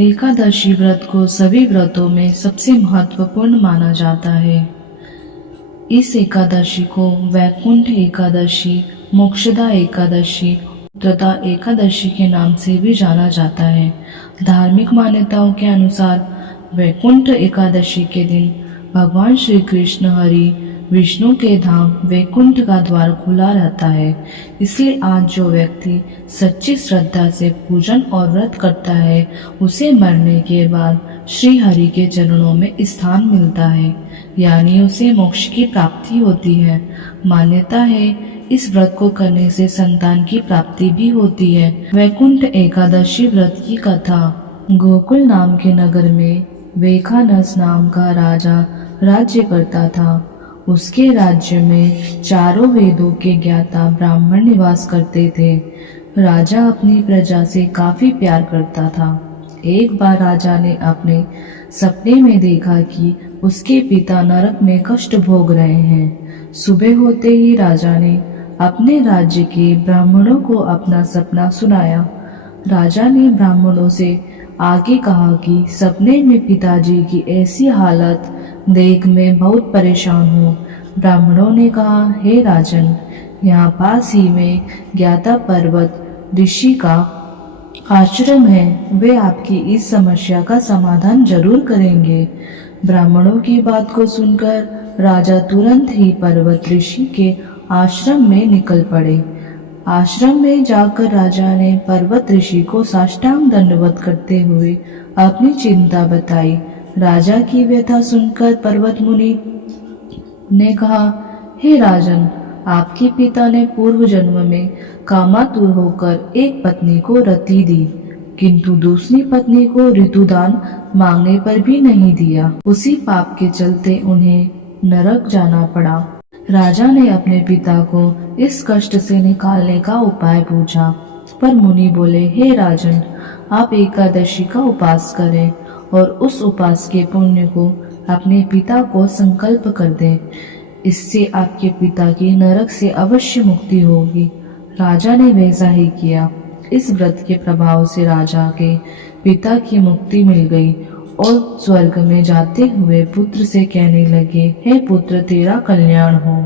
एकादशी व्रत को सभी व्रतों में सबसे महत्वपूर्ण माना जाता है। इस एकादशी को वैकुंठ एकादशी, मोक्षदा एकादशी, पुत्रदा एकादशी के नाम से भी जाना जाता है। धार्मिक मान्यताओं के अनुसार वैकुंठ एकादशी के दिन भगवान श्री कृष्ण हरि विष्णु के धाम वैकुंठ का द्वार खुला रहता है। इसलिए आज जो व्यक्ति सच्ची श्रद्धा से पूजन और व्रत करता है उसे मरने के बाद श्री हरि के चरणों में स्थान मिलता है, यानी उसे मोक्ष की प्राप्ति होती है। मान्यता है इस व्रत को करने से संतान की प्राप्ति भी होती है। वैकुंठ एकादशी व्रत की कथा। गोकुल नाम के नगर में वेखानस नाम का राजा राज्य करता था। उसके राज्य में चारों वेदों के ज्ञाता ब्राह्मण निवास करते थे। राजा अपनी प्रजा से काफी प्यार करता था। एक बार राजा ने अपने सपने में देखा कि उसके पिता नरक में कष्ट भोग रहे हैं। सुबह होते ही राजा ने अपने राज्य के ब्राह्मणों को अपना सपना सुनाया। राजा ने ब्राह्मणों से आगे कहा कि सपने में पिताजी की ऐसी हालत देख मैं बहुत परेशान हूँ। ब्राह्मणों ने कहा, हे राजन, यहाँ पास ही में ज्ञाता पर्वत ऋषि का आश्रम है, वे आपकी इस समस्या का समाधान जरूर करेंगे। ब्राह्मणों की बात को सुनकर राजा तुरंत ही पर्वत ऋषि के आश्रम में निकल पड़े। आश्रम में जाकर राजा ने पर्वत ऋषि को साष्टांग दंडवत करते हुए अपनी चिंता बताई। राजा की व्यथा सुनकर पर्वत मुनि ने कहा, हे राजन, आपके पिता ने पूर्व जन्म में कामातुर होकर एक पत्नी को रति दी, किंतु दूसरी पत्नी को ऋतुदान मांगने पर भी नहीं दिया। उसी पाप के चलते उन्हें नरक जाना पड़ा। राजा ने अपने पिता को इस कष्ट से निकालने का उपाय पूछा, पर मुनि बोले, हे राजन, आप एकादशी का उपास करें और उस उपास के पुण्य को अपने पिता को संकल्प कर दें। इससे आपके पिता की नरक से अवश्य मुक्ति होगी। राजा ने वैसा ही किया। इस व्रत के प्रभाव से राजा के पिता की मुक्ति मिल गई और स्वर्ग में जाते हुए पुत्र से कहने लगे, हे पुत्र, तेरा कल्याण हो।